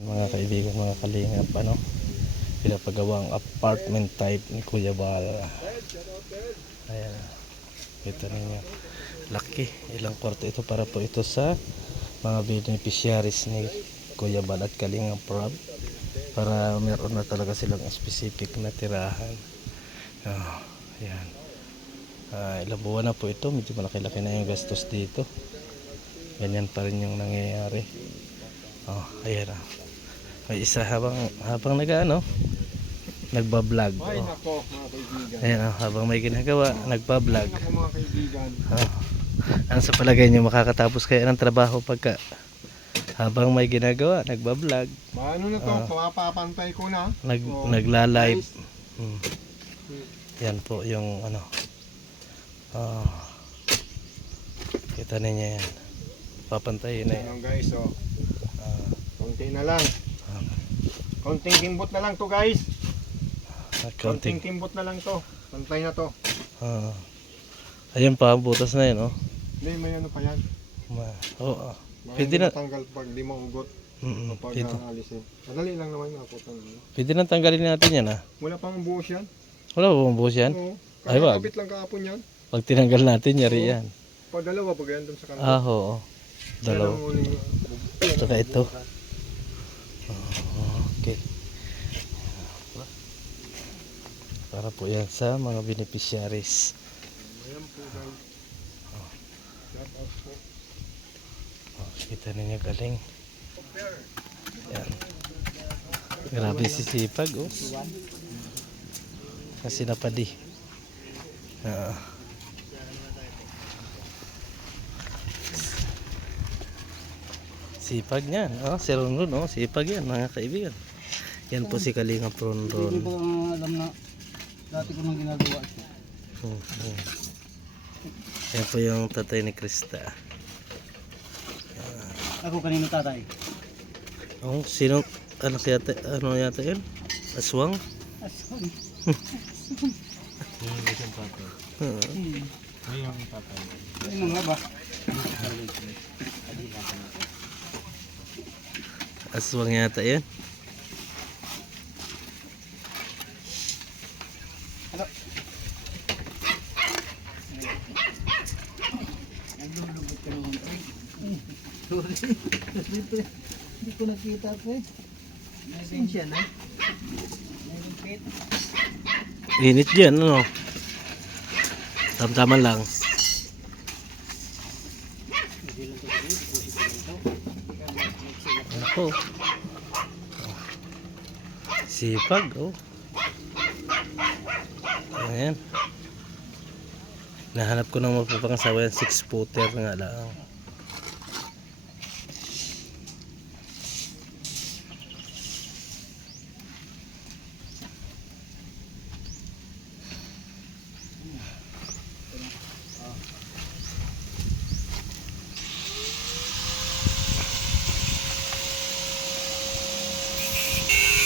Mga kaibigan, mga kalingap, pinapagawa ang apartment type ni Kuya Bal. Ayan, ito ninyo, laki, ilang kwarto ito. Para po ito sa mga beneficiaries ni Kuya Bal at Kalingap Rob, para meron na talaga silang specific na tirahan. Ayan, ilang buwan na po ito, medyo malaki-laki na yung gastos dito. Ganyan pa rin yung nangyayari. Ayan. May isa habang nagba-vlog. Ay nako mga kaibigan. Ayan, habang may ginagawa, nagba-vlog. Ay nako mga kaibigan. Ano sa palagay niyo, makakatapos kaya ng trabaho pagka habang may ginagawa, nagba-vlog? Paano na to? Mapapantay ko na. Nagla-live. Yan po yung kita ninyo yan. Papantayin na yan. Ayan guys, konti na lang. Konting timbot na lang to guys. Konting timbot na lang to. Pantay na to. Ayun pa, butas na yan, Hindi, may ano pa yan. Pwede na tanggal pag di maugot. Pag pwede. alisin. Madali lang naman naputan. Pwede na tanggalin natin yan, Wala pang buhos yan. Wala ba bang buhos yan? Oo. Ay, wag. Kakabit lang kahapon yan. Pag tinanggal natin, yari Oo. yan. Pag dalawa, pag yan dun sa kanto. Oo. Dalawa. Saka ito. Okay. Para po yan sa mga beneficiaries. Ayan po guys. Shout out po. Kita ninyo, galing. Yan. Grabe sisipag, kasi napadi. Sipag niyan. Si Ronron, sipag yan mga kaibigan. Yan po si Kalingap Ronron. Hindi ko alam na dati ko nang ginagawa ito. Yan po yung tatay ni Krista. Ako kanino tatay? Sino anak yata, yata yun? Aswang? Aswang. Hindi siyang tatay. Ay ang tatay. Ay mga ba? Aswang yata yun. Naglulubot ka naman. Sorry. Hindi ko nakita ko eh. May siya na. May lupit. Init dyan, Tamtaman lang. Ako. Sipag, Ayan. Nahanap ko ng mapapangasawa yan, 6-footer nga lang.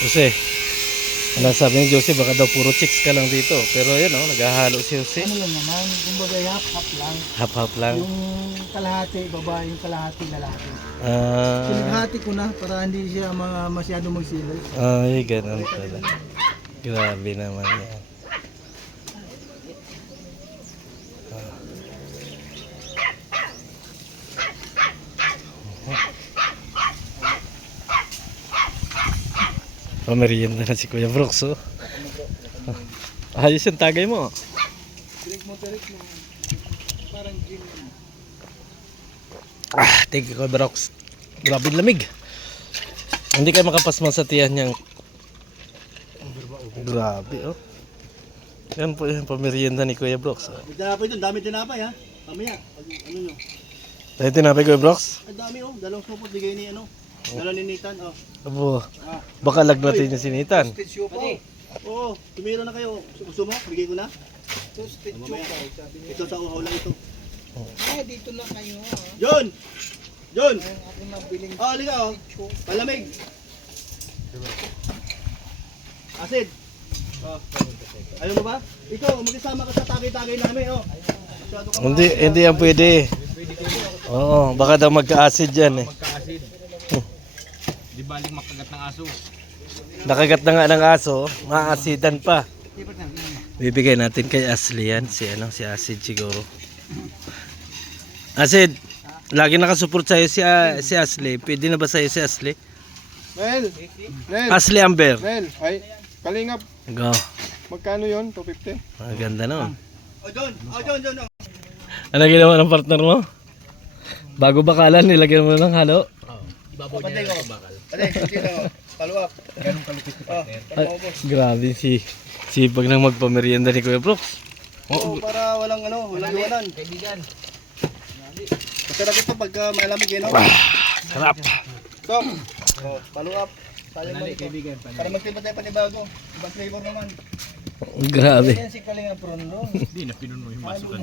Jose, ano sabi ni Jose, baka daw puro chicks ka lang dito. Pero yun, naghahalo si Jose. Ano lang naman, kumbaga half lang. Half lang. Yung kalahati babae, yung kalahati lalaki. Ah, Pinaghati ko na para hindi siya masyado magsilay. ay, ganun pala. Grabe naman yan. Pamerienda na si Kuya Brooks, Ayos yung tagay mo. Drink mo. Parang gin. Thank you, Kuya Brooks. Grabe lamig. Hindi kayo makapasman sa tiyan niyang. Grabe, Yan po yung pamerienda ni Kuya Brooks. May tinapay doon, dami tinapay ha. Mamaya, ano nyo. Tayo tinapay, Kuya Brooks? Ang dami dalawang supot bigay ni dalaw ni Nathan Abo, baka lagnatin yung sinitan. Oo, tumiro na kayo. Gusto mo? Bigay ko na? Mamaya. Ito sa uhaw lang ito. Dito na kayo. John! John! Ako nabiling Halika Palamig. Asid. Ayaw mo ba? Ikaw, magkasama ka sa tagay-tagay namin Masyado ka Hindi yan pwede. Oo, baka daw magka-acid yan Magka-acid. Di baling makagat ng aso. Nakagat na nga ng aso, maasidan pa. Bibigay natin kay Ashley yan, si Acid siguro. Acid, lagi nakasupport sa'yo si Ashley. Pwede na ba sa'yo si Ashley? Mel! Mel! Ashley Amber. Mel! Ay, kalingap. Go. Magkano yon? 250? Maganda nun. John. John. Ano ginawa ng partner mo? Bago bakalan, nilagyan mo ng halo. Patay ko. Patay, sige na. Follow up. Ganun kalupit ni partner. Ay, grabe sipag nang magpamerienda ni Kuya Brooks. Oo, para walang iwanan. Kaibigan. Masarap ito pagka malamig yun. Sarap. Stop. Follow up. Kaibigan. Para magtiba tayo panibago. Ibang flavor naman. Grabe. Yan si Kalinga Prondo. Hindi na pinuno yung masukan.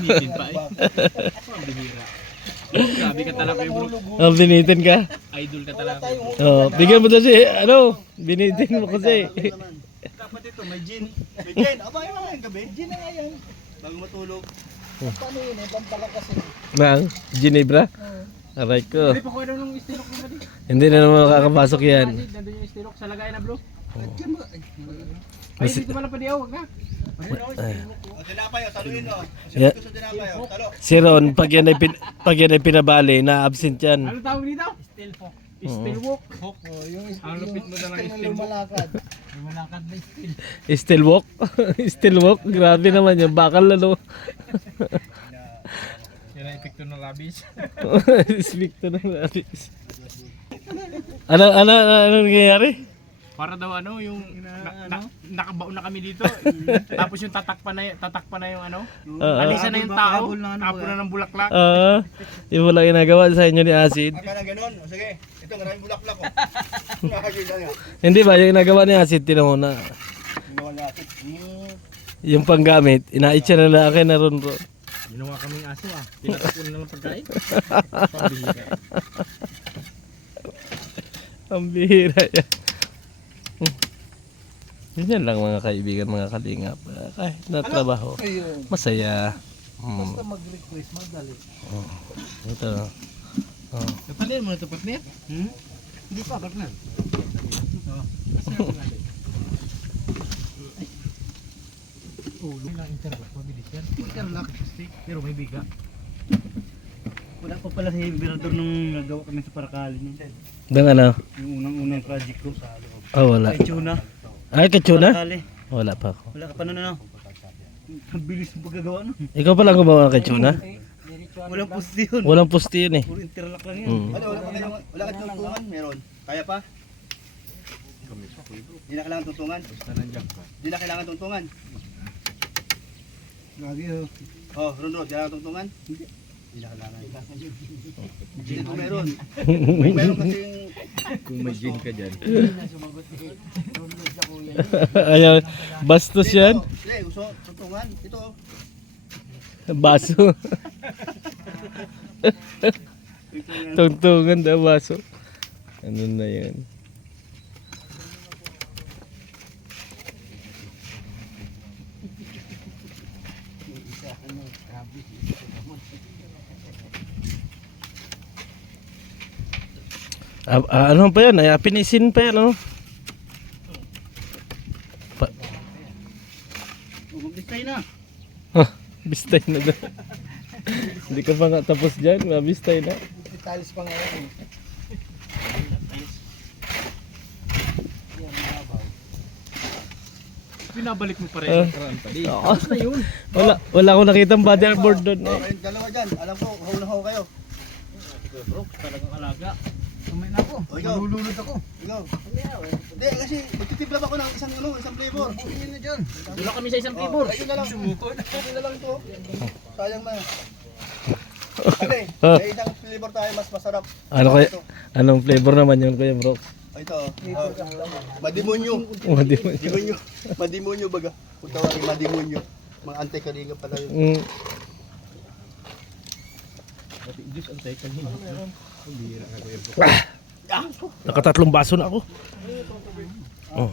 Binitin pa eh. Ang bihira. Grabe ka talaga yung bro. Oh, binitin ka? Idol ka talaga. Oh, bigyan mo daw si, binitin mo kasi. Dapat ito, may gin. May gin. Aba, yung mga gabi. Gin na nga yan. Bago matulog. Paano yun eh? Pampalakas yun. Nang, Ginebra? Aray ko. Hindi pa ko ng istilok mo ba di? Hindi na naman makakapasok yan. Nandun yung istilok sa lagay na bro. Ay, Mas- dito pala pa di wag na. O, tinapay o, saluhin o. Yeah. Gusto tinapay o, talo. Si Ron, pag yan ay pinabali, na-absent yan. Ano tawag dito? Still po. Still walk. Ang lupit mo na lang yung still walk. lumalakad. Lumalakad na still. Still walk? Still walk? Grabe naman yun. Bakal lalo. Yan ang epekto ng rabies. Speak to ng alis. Ano nangyayari? Para daw yung nakabaon na kami dito. Tapos yung tatakpan na yung alisan na yung tao. Tapon na ng bulaklak. Yung wala ginagawa sa inyo ni Acid. Akala ganun. O, sige. Ito, maraming bulaklak o. Nakakita nga. Hindi ba, yung ginagawa ni Acid, tinan mo na. Ginawa niya atin. Yung panggamit, inaitsa na lang akin na ron. Ginawa kaming aso Tinatapon na lang pagkain. Pambihira. Ang bihira yan. Ganyan lang mga kaibigan, mga kalingap. Kahit na trabaho, Ayun. masaya. Basta mag-request, madali. Ito. Partner mo na ito, partner? Hindi pa, partner. Lang interlock, mabilis yan. Interlock. Pero may biga. Wala pa pala si Birador nung nagawa kami sa Paracali. Dang ano? Yung unang project ko. Wala. Ay, Tuna. Ay, kachuna? Paracali. Wala pa ako. Wala ka pa nun ano? Ang bilis ng pagkagawa no? Ikaw pa lang gumawa ng kachuna? Walang posti yun. Walang posti yun eh. Puro interlock lang yun. Mm. Wala ka tuntungan? Meron. Kaya pa? Hindi na kailangan tuntungan. Hindi na kailangan tuntungan. Lagi oh. Oh, Ronro, di na tuntungan? Hindi. Hindi na kailangan. Hindi kung meron. Kung meron kasing... Kung may gin ka dyan. Ayaw, bastos yan. Hindi, gusto tuntungan. Ito. Baso. Tungtungan daw baso. Ano na yan? Ano pa yan? Ay, pinisin pa yan, Magbistay na. Bistay na daw. Hindi ka pa nga tapos dyan, mabistay na. Details pa nga yun. Pinabalik mo pa rin Ah. ang karaan pa din. Wala akong nakitang board doon. Oh, kayong dalawa dyan. Alam ko, haw na haw kayo. Bro, talagang alaga. Kamay na ako. O, ikaw. Malulunod ako. Ikaw. Hindi, kasi magtitimpla pa ako ng isang flavor. Buhin na dyan. Wala kami sa isang Oh, tibor. ayun na lang. Ayun na lang ito. Sayang na. Kali, Ah. may isang flavor tayo mas masarap. Ano kaya? Ito. Anong flavor naman yun, Kuya Bro? Oh, ito. Madimonyo. Madimonyo. Madimonyo baga. Kung tawagin madimonyo. Mga antay-kalinga pala yun. Mm. Diyos ang tayo kanina. Nakatatlong baso na ako. Oh.